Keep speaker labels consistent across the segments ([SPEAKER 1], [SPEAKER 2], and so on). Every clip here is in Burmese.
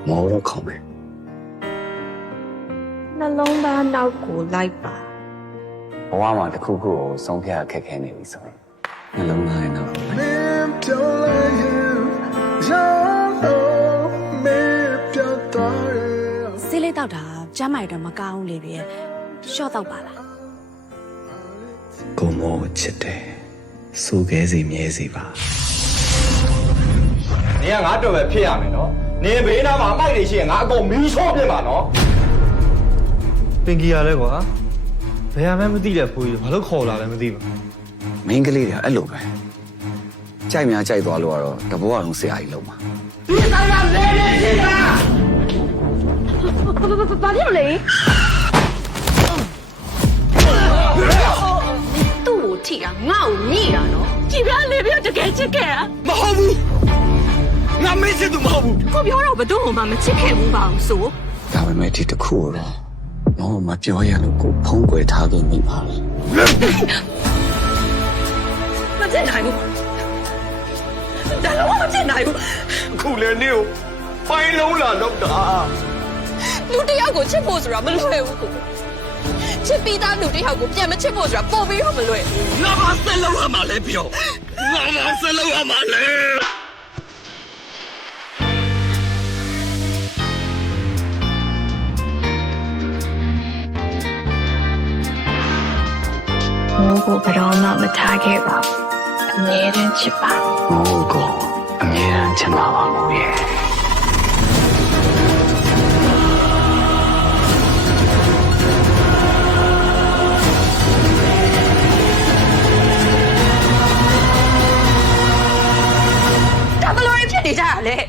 [SPEAKER 1] မောတော့ခေါင်းပဲ
[SPEAKER 2] နှလုံးသားနောက်ကိုလိုက်ပါ
[SPEAKER 1] ဘဝမှာတစ်ခုခုကိုဆုံးဖြတ်ခက်ခဲနေပြီဆိုရင်နှလုံးသားရဲ့နောက်ကိုလိုက်
[SPEAKER 3] ဆေးလေးတောက်တာကျမ်းမာရတော့မကောင်းလေပြည့်ရှော့တော့ပါလား
[SPEAKER 1] ကိုမောချစ်တယ်စိုးခဲစီမြဲစီပါ
[SPEAKER 4] နင်ကငါတော်ပဲဖြစ်ရမယ်နော်နင်ဘေးနားမှာအမိုက်တွေရှိရင်ငါအကုန်မီးချောပြစ်မှာနော်
[SPEAKER 5] ပင်ကြီးရလဲကွာဘယ်မှမသိတဲ့ဖိုးကြီးဘာလို့ခေါ်လာလဲမသိဘူး
[SPEAKER 1] မင်းကလေးတွေအဲ့လိုပဲကြိုက်များကြိုက်သွားလို့ကတော့တဘောအောင်ဆရာကြီးလုံးပါ
[SPEAKER 4] ဒီသားကလဲနေရှိတာ
[SPEAKER 2] ဘာဖြစ်လို့လဲသူ့ကိုထိတာငါ့ကိုညိတာနော်ကြည်ပြလေပြတကယ်ချစ်ခဲ့တာ
[SPEAKER 4] မဟုတ်ဘူးငါမင်းစစ်သူမဟုတ်ဘူး
[SPEAKER 2] ကိုပြောတော့ဘယ်သူမှမချစ်ခဲ့ဘူးပါအောင်ဆို
[SPEAKER 1] ဒါပေမဲ့ဒီတစ်ခုတော့မောမပြောရလို့ကိုဖုံးကွယ်ထားခဲ့မိပါလေ
[SPEAKER 2] မချစ်နိုင်ဘူးဒါတော့မချစ်နိုင်ဘူး
[SPEAKER 4] ခုလေနေကိုပိုင်းလုံးလာတော့တာ
[SPEAKER 2] လူတယောက်ကိုချစ်ဖို့ဆိုတာမလွယ်ဘူးကိုချစ်ပြီးသားလူတယောက်ကိုပြန်မချစ်ဖို့ဆိုတာပို့ပြီးတော့မလွယ်
[SPEAKER 4] ငါဘာဆက်လုပ်ရမှာလဲပြောငါဘာဆက်လုပ်ရမှာလဲ
[SPEAKER 2] မိုးကိုဘယ်တော့မှမထားခဲ့ပါဘူးအမြဲတမ်းချစ်ပါ
[SPEAKER 1] မိုးကိုအမြဲတမ်းချစ်ပါပါမိုးရဲ့
[SPEAKER 2] ဒါဘလို့ဖြစ်နေကြရလဲ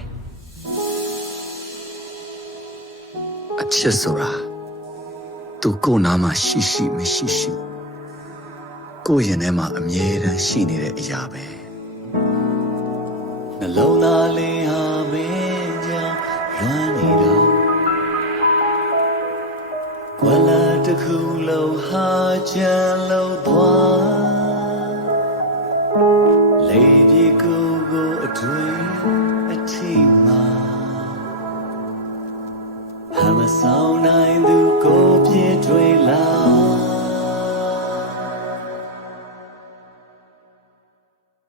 [SPEAKER 1] အချစ်ဆိုတာသူကိုယ်နာမှာရှိမရှိကိုယ့်ရင်ထဲမှာအမြဲတမ်းရှိနေတဲ့အရာပဲနှလုံးသားလေးဟာမင်းကြောင့်လွမ်းနေတော့ကွာလာတစ်ခုလုံးဟာချမ်းလို့သွားလေပြေကိုအတွင်အထိမှာဟာမဆောင်နိုင်သူကိုပြေတွေ့လာ